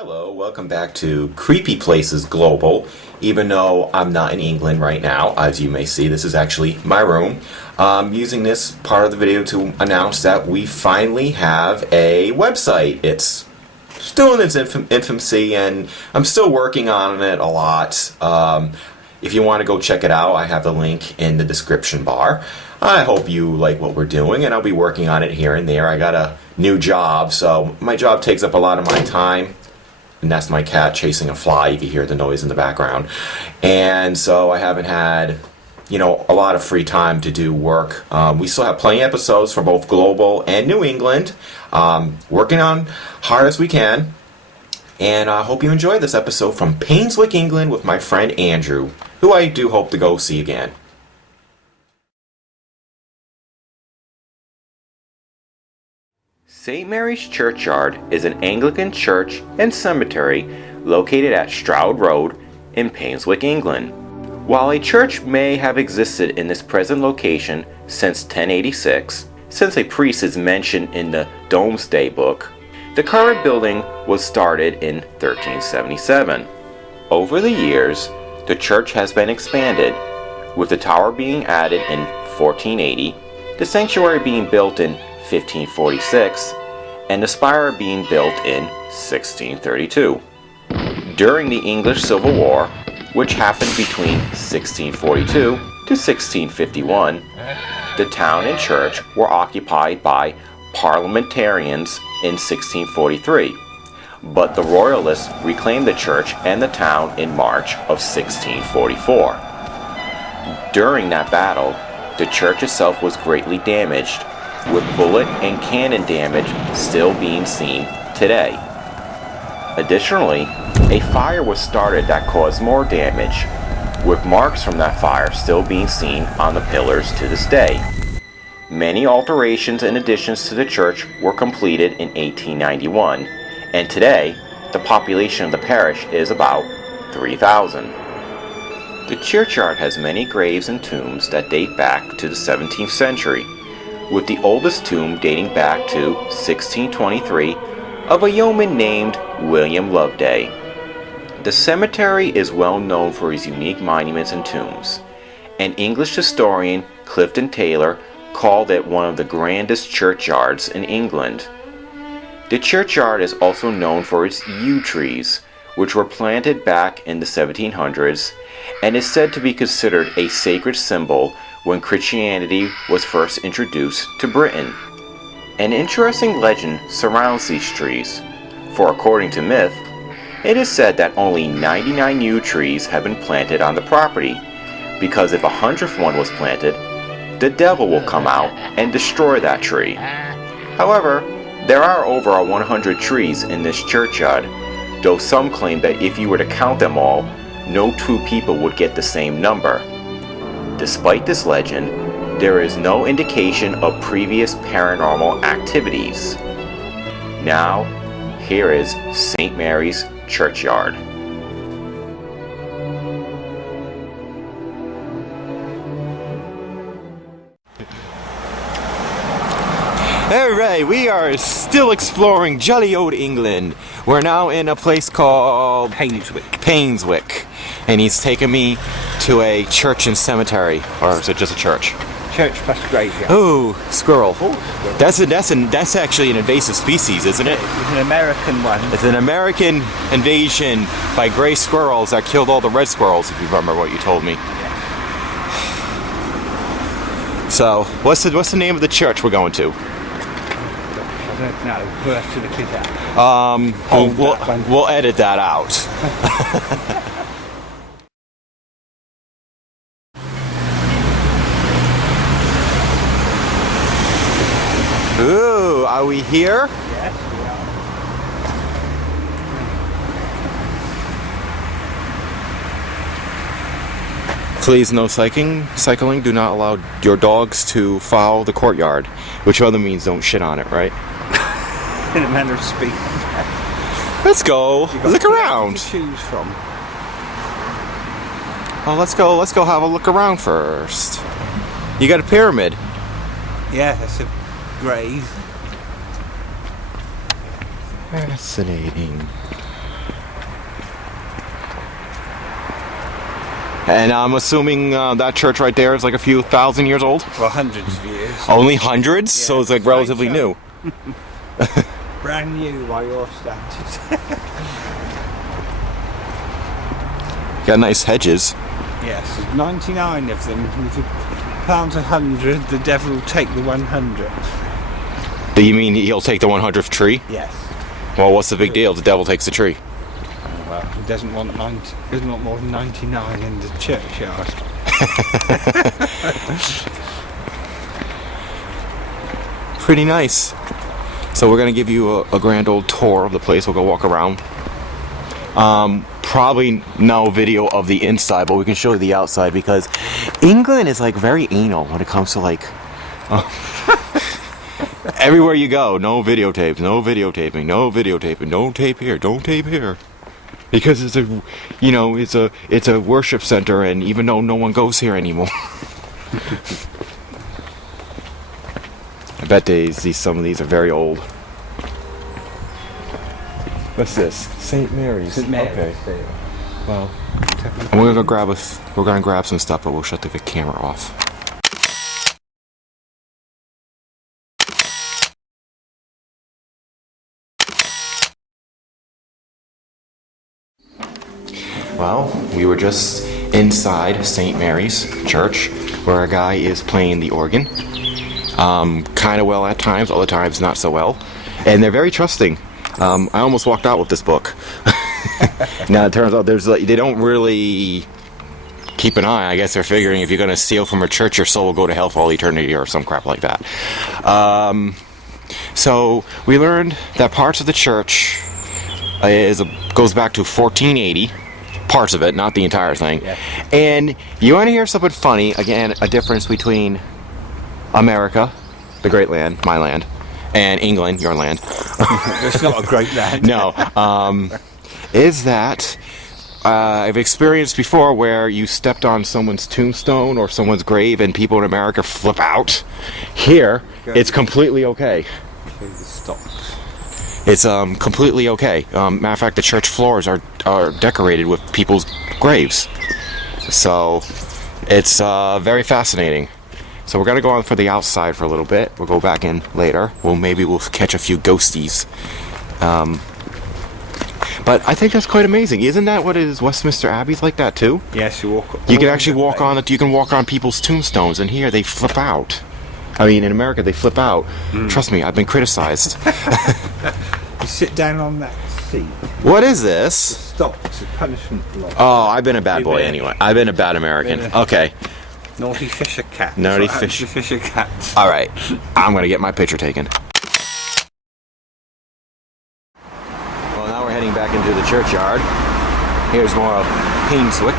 Hello, welcome back to Creepy Places Global. Even though I'm not in England right now, as you may see, this is actually my room. I'm using this part of the video to announce that we finally have a website. It's still in its infancy, and I'm still working on it a lot. If you want to go check it out, I have the link in the description bar. I hope you like what we're doing, and I'll be working on it here and there. I got a new job, so my job takes up a lot of my time. And that's my cat chasing a fly, if you hear the noise in the background. And so I haven't had, a lot of free time to do work. We still have plenty of episodes for both Global and New England. Working on hard as we can. And I hope you enjoyed this episode from Painswick, England with my friend Andrew, who I do hope to go see again. St. Mary's Churchyard is an Anglican church and cemetery located at Stroud Road in Painswick, England. While a church may have existed in this present location since 1086, since a priest is mentioned in the Domesday Book, the current building was started in 1377. Over the years, the church has been expanded, with the tower being added in 1480, the sanctuary being built in 1546, and the spire being built in 1632. During the English Civil War, which happened between 1642 to 1651, the town and church were occupied by Parliamentarians in 1643, but the Royalists reclaimed the church and the town in March of 1644. During that battle, the church itself was greatly damaged, with bullet and cannon damage still being seen today. Additionally, a fire was started that caused more damage, with marks from that fire still being seen on the pillars to this day. Many alterations and additions to the church were completed in 1891, and today, the population of the parish is about 3,000. The churchyard has many graves and tombs that date back to the 17th century, with the oldest tomb dating back to 1623 of a yeoman named William Loveday. The cemetery is well known for its unique monuments and tombs. An English historian, Clifton Taylor, called it one of the grandest churchyards in England. The churchyard is also known for its yew trees, which were planted back in the 1700s, and is said to be considered a sacred symbol when Christianity was first introduced to Britain. An interesting legend surrounds these trees, for according to myth, it is said that only 99 yew trees have been planted on the property, because if 100th one was planted, the devil will come out and destroy that tree. However, there are over 100 trees in this churchyard, though some claim that if you were to count them all, no two people would get the same number. Despite this legend, there is no indication of previous paranormal activities. Now, here is St. Mary's Churchyard. Alright, we are still exploring jolly old England. We're now in a place called Painswick. And he's taken me to a church and cemetery. Or is it just a church? Church plus graveyard. Oh, squirrel. Oh, squirrel. That's actually an invasive species, isn't it? It's an American one. It's an American invasion by gray squirrels that killed all the red squirrels, if you remember what you told me. Yeah. So, what's the name of the church we're going to? I don't know. We'll have to look it up. We'll edit that out. Ooh, are we here? Yes, we are. Please, no cycling. Do not allow your dogs to foul the courtyard, which other means don't shit on it, right? In a manner of speaking. Let's go. Look around. To choose from. Oh, let's go have a look around first. You got a pyramid. Yeah, that's a grave. Fascinating. And I'm assuming that church right there is like a few thousand years old? Well, hundreds of years. Only hundreds? Yeah, so it's like relatively new. Brand new by your standards. Got nice hedges. Yes, there's 99 of them. If you plant 100, the devil will take the 100. Do you mean he'll take the 100th tree? Yes. Well, what's the big deal? The devil takes the tree. Well, he doesn't want more than 99 in the churchyard. Pretty nice. So we're going to give you a grand old tour of the place. We'll go walk around. Probably no video of the inside, but we can show you the outside because England is like very anal when it comes to like everywhere you go. No videotapes, no videotaping, no videotaping, don't tape here, don't tape here. Because it's a, you know, it's a worship center, and even though no one goes here anymore. I bet some of these are very old. What's this? St. Mary's. St. Mary's. Okay. Well, and we're gonna grab some stuff, but we'll shut the camera off. Well, we were just inside St. Mary's Church, where a guy is playing the organ. Kind of well at times, other times not so well. And they're very trusting. I almost walked out with this book. Now it turns out they don't really keep an eye. I guess they're figuring if you're going to steal from a church, your soul will go to hell for all eternity or some crap like that. So we learned that parts of the church goes back to 1480. Parts of it, not the entire thing. Yeah. And you want to hear something funny? Again, a difference between America, the great land, my land, and England, your land. It's not a great land. No. Is that I've experienced before where you stepped on someone's tombstone or someone's grave and people in America flip out. Here, it's completely okay. The stocks. It's completely okay. Matter of fact, the church floors are decorated with people's graves. So it's very fascinating. So we're gonna go on for the outside for a little bit. We'll go back in later. Maybe we'll catch a few ghosties. But I think that's quite amazing. Isn't that what it is? Westminster Abbey's like that too? Yes, you walk. You can actually walk on it. You can walk on people's tombstones, and here they flip out. I mean, in America they flip out. Trust me, I've been criticized. You sit down on that seat. What is this? Stocks, a punishment block. Oh, I've been a bad boy anyway. I've been a bad American. Okay. Naughty Fisher cat. Naughty Fisher cat. All right. I'm gonna get my picture taken. Well, now we're heading back into the churchyard. Here's more of Painswick.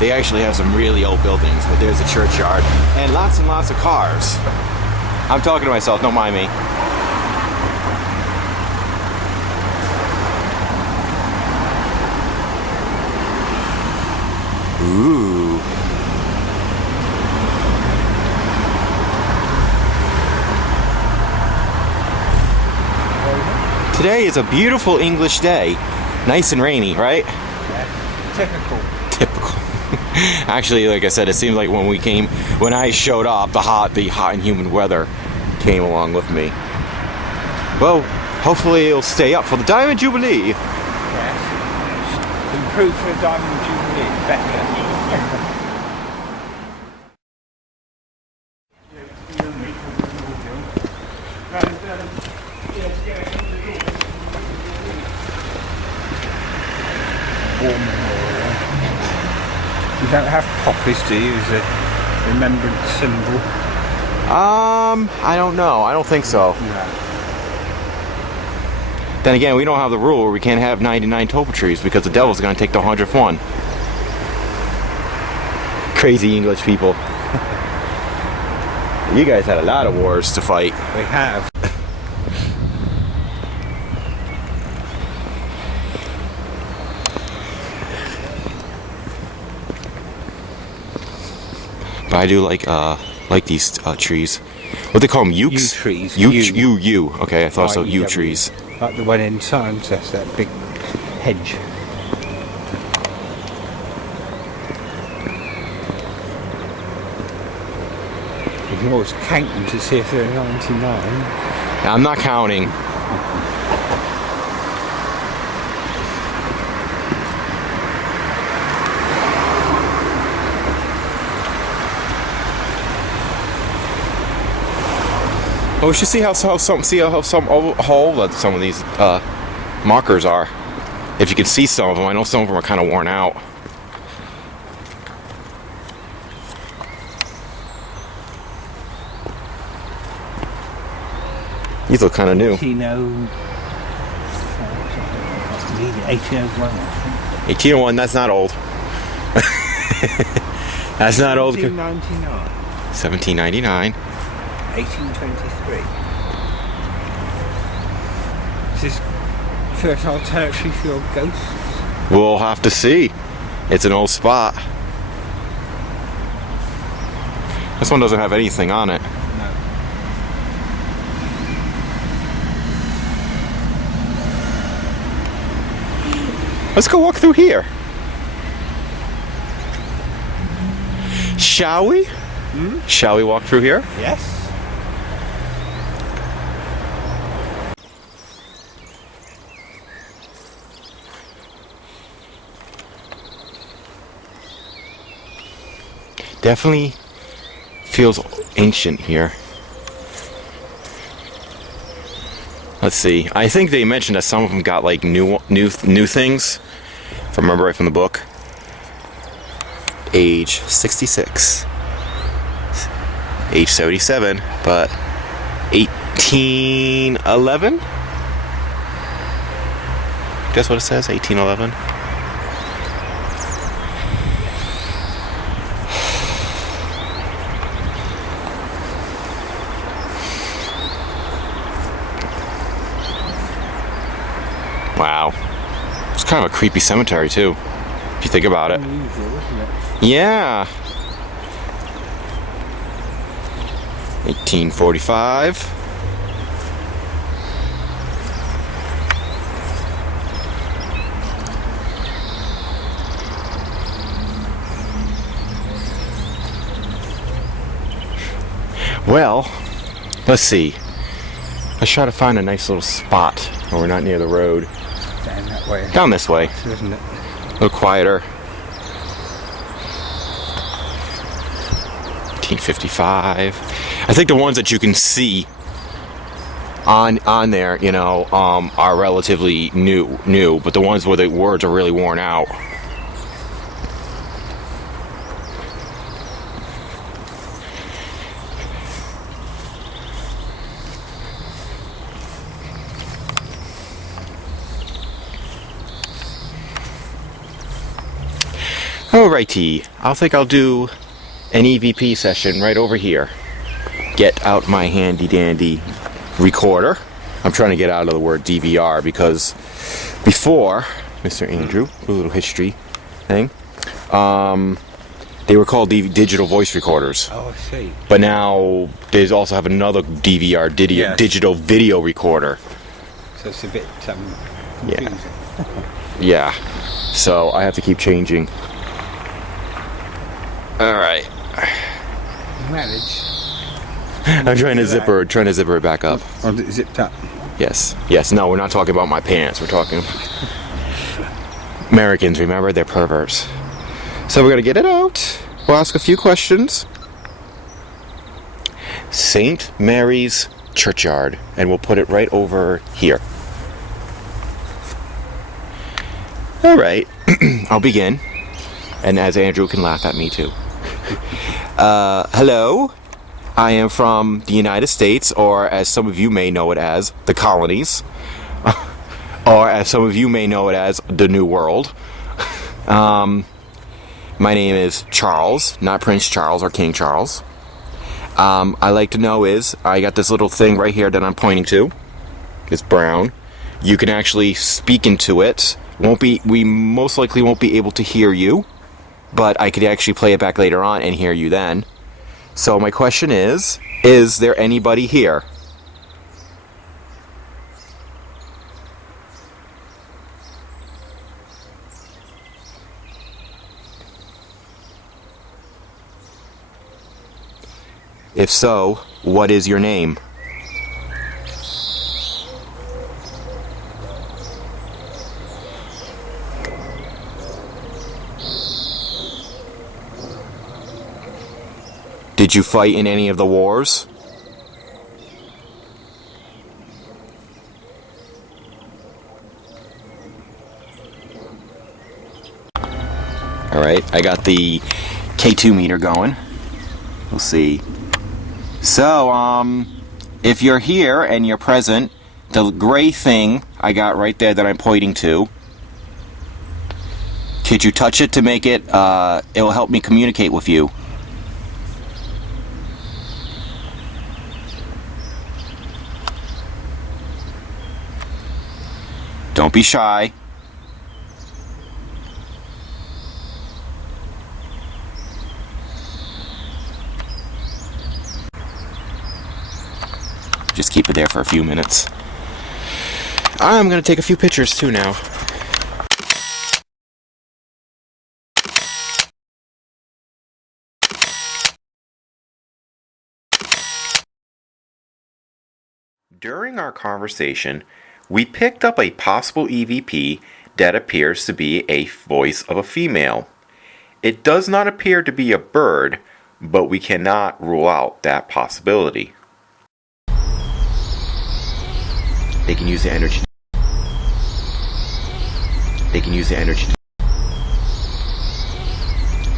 They actually have some really old buildings, but there's a churchyard and lots of cars. I'm talking to myself, don't mind me. Ooh. Today is a beautiful English day. Nice and rainy, right? Yeah. Typical. Actually, like I said, it seemed like when I showed up, the hot and humid weather came along with me. Well, hopefully it'll stay up for the Diamond Jubilee. Yes. Improve for the Diamond Jubilee. Better. You don't have poppies, do you, as a remembrance symbol? I don't know. I don't think so. No. Then again, we don't have the rule where we can't have 99 tulip trees because the devil's going to take the 100th one. Crazy English people. You guys had a lot of wars to fight. We have. But I do like these trees. What they call them? Yew trees. Yew. Okay, I thought so. Yew YEW. trees. Like the one in Cirencester, that big hedge. can always count them to see if they're 99. I'm not counting. Well, we should see how old some of these markers are. If you can see some of them, I know some of them are kind of worn out. These look kind of new. 1801. 1801, that's not old. That's not old. 1799. 1799. 1823. Is this fertile territory for your ghosts? We'll have to see. It's an old spot. This one doesn't have anything on it. No. Let's go walk through here. Shall we? Shall we walk through here? Yes. Definitely feels ancient here. Let's see. I think they mentioned that some of them got like new things. If I remember right from the book. Age 66. Age 77, but 1811? Guess what it says? 1811. Wow. It's kind of a creepy cemetery too, if you think about it. Unusual, isn't it? Yeah. 1845. Well, let's see. Let's try to find a nice little spot where we're not near the road. Down that way. Down this way. Isn't it? A little quieter. 1855. I think the ones that you can see on there, you know, are relatively new, but the ones where the words are really worn out. Alrighty, I think I'll do an EVP session right over here. Get out my handy dandy recorder. I'm trying to get out of the word DVR because before, Mr. Andrew, a little history thing, they were called digital voice recorders. Oh, I see. But now they also have another DVR, Yes. digital video recorder. So it's a bit confusing. Yeah, so I have to keep changing. Alright. Marriage. I'm trying to zipper it back up. Or is it zipped up? Yes. No, we're not talking about my pants. We're talking Americans, remember? They're perverts. So we're going to get it out. We'll ask a few questions. St. Mary's Churchyard. And we'll put it right over here. Alright. I'll begin. And as Andrew can laugh at me too. Hello. I am from the United States, or as some of you may know it as, the colonies. Or as some of you may know it as, the New World. My name is Charles, not Prince Charles or King Charles. I like to know is, I got this little thing right here that I'm pointing to. It's brown. You can actually speak into it. We most likely won't be able to hear you, but I could actually play it back later on and hear you then. So my question is there anybody here? If so, what is your name? Did you fight in any of the wars? Alright, I got the K2 meter going. We'll see. So, if you're here and you're present, the gray thing I got right there that I'm pointing to, could you touch it to make it, it will help me communicate with you. Don't be shy. Just keep it there for a few minutes. I'm gonna take a few pictures too now. During our conversation, we picked up a possible EVP that appears to be a voice of a female. It does not appear to be a bird, but we cannot rule out that possibility. They can use the energy. They can use the energy.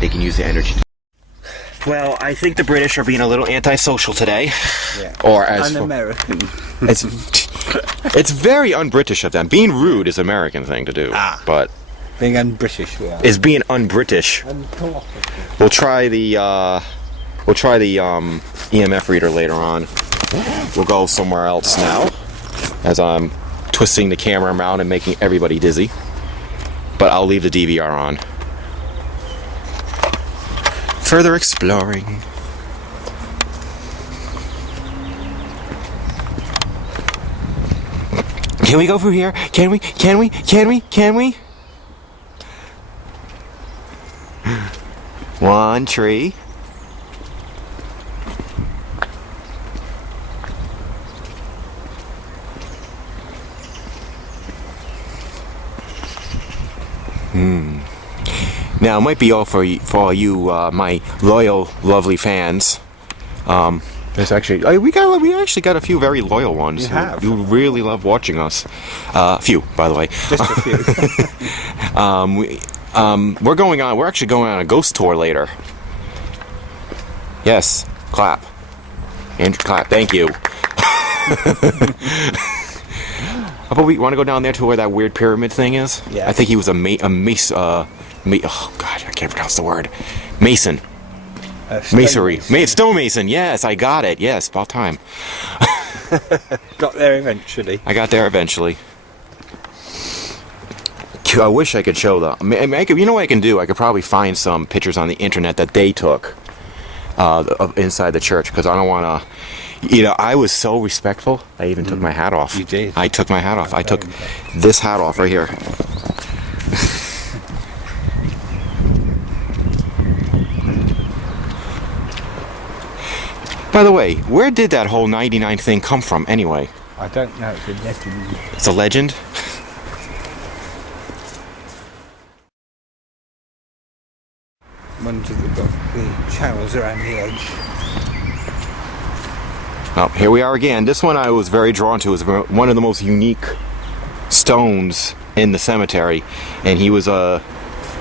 They can use the energy. Well, I think the British are being a little antisocial today. Yeah. Or as un-American. It's very un-British of them. Being rude is an American thing to do, but being un-British, we are. Is being un-British. We'll try the EMF reader later on. We'll go somewhere else now, as I'm twisting the camera around and making everybody dizzy. But I'll leave the DVR on. Further exploring. Can we go through here? Can we? Can we? Can we? Can we? One tree. Now, it might be all for all you, my loyal, lovely fans. There's actually we actually got a few very loyal ones who really love watching us. Few, by the way. Just a few. We're actually going on a ghost tour later. Yes, clap. Andrew, clap. Thank you. How about we want to go down there to where that weird pyramid thing is? Yeah. I think he was a mason. Oh God, I can't pronounce the word. Mason. Masonry. Stonemason. Yes, I got it. Yes, about time. Got there eventually. I got there eventually. I wish I could show them. You know what I can do? I could probably find some pictures on the internet that they took of inside the church, because I don't want to. You know, I was so respectful. I even took my hat off. You did. I took my hat off. I took this hat off right here. By the way, where did that whole 99 thing come from anyway? I don't know. It's a legend. It's a legend? Ones that have got the channels around the edge. Oh, here we are again. This one I was very drawn to. It was one of the most unique stones in the cemetery, and he was a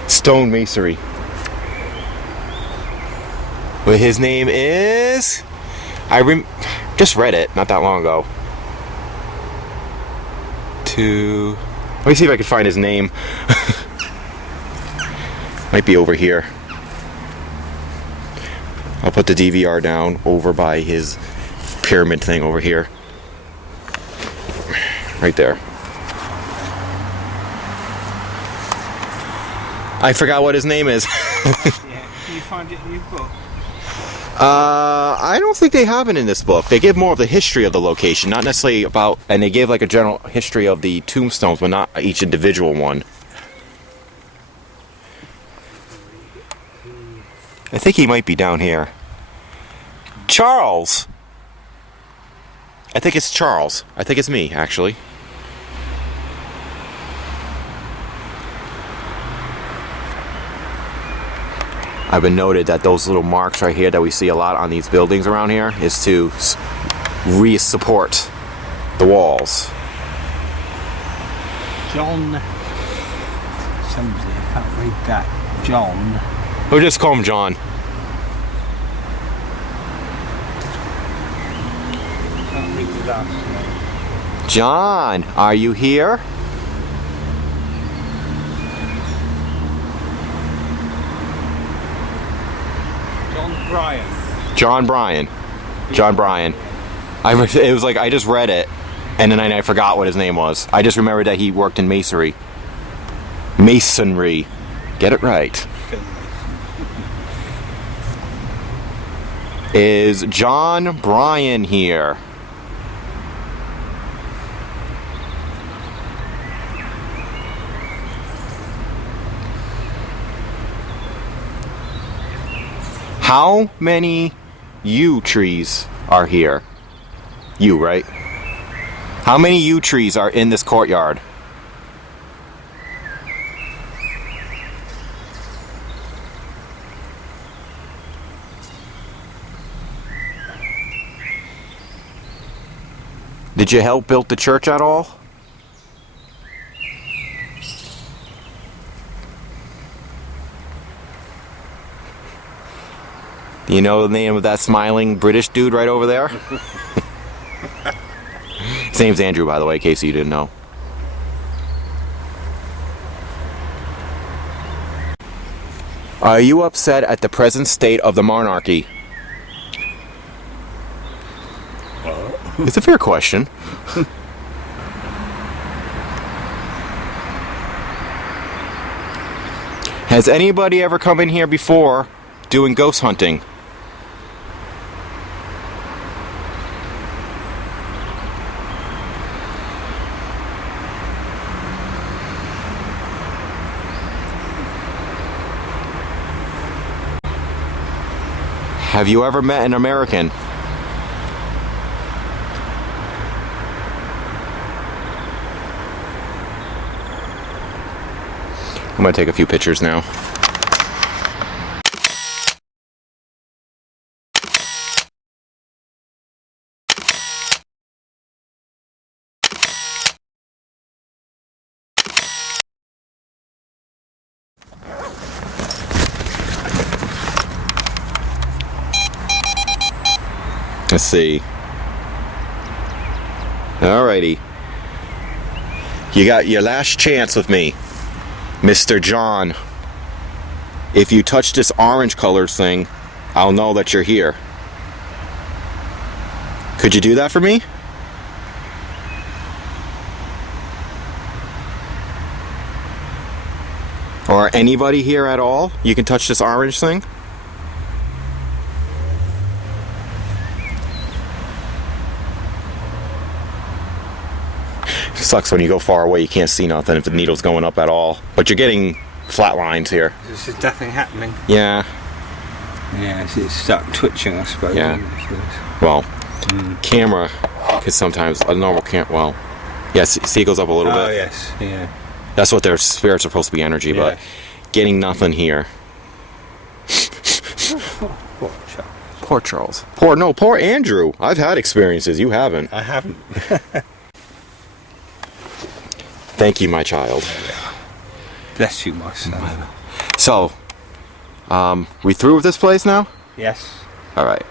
stone masonry. But his name is... just read it not that long ago. Let me see if I can find his name. Might be over here. I'll put the DVR down over by his pyramid thing over here. Right there. I forgot what his name is. Yeah, can you find it in your book? I don't think they have it in this book. They give more of the history of the location, not necessarily about, and they give like a general history of the tombstones, but not each individual one. I think he might be down here. Charles. I think it's Charles. I think it's me, actually. I've been noted that those little marks right here that we see a lot on these buildings around here is to re-support the walls. John. Somebody, I can't read that. John. We'll just call him John. Can't read the last name. John, are you here? John Bryan. John Bryan. John Bryan. It was like I just read it, and then I forgot what his name was. I just remembered that he worked in masonry. Masonry. Get it right. Is John Bryan here? How many yew trees are here? Yew, right? How many yew trees are in this courtyard? Did you help build the church at all? Do you know the name of that smiling British dude right over there? His name's Andrew, by the way, in case you didn't know. Are you upset at the present state of the monarchy? It's a fair question. Has anybody ever come in here before doing ghost hunting? Have you ever met an American? I'm gonna take a few pictures now. Let's see. Alrighty. You got your last chance with me, Mr. John. If you touch this orange colored thing, I'll know that you're here. Could you do that for me? Or anybody here at all? You can touch this orange thing? Sucks when you go far away, you can't see nothing if the needle's going up at all. But you're getting flat lines here. This is nothing happening. Yeah. Yeah, it's starting twitching, I suppose. Yeah. Well, camera, because sometimes a normal camera, well, yeah, see it goes up a little bit. Oh, yes, yeah. That's what their spirits are supposed to be energy, Yeah. but getting nothing here. Poor Charles. Poor Charles. Poor Andrew. I've had experiences, you haven't. I haven't. Thank you, my child. Bless you, my son. So, we through with this place now? Yes. Alright.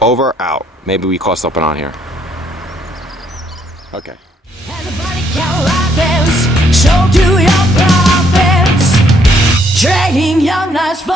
Over, out. Maybe we call something on here. Okay. As a body count rises, so do your profits. Trading young lives for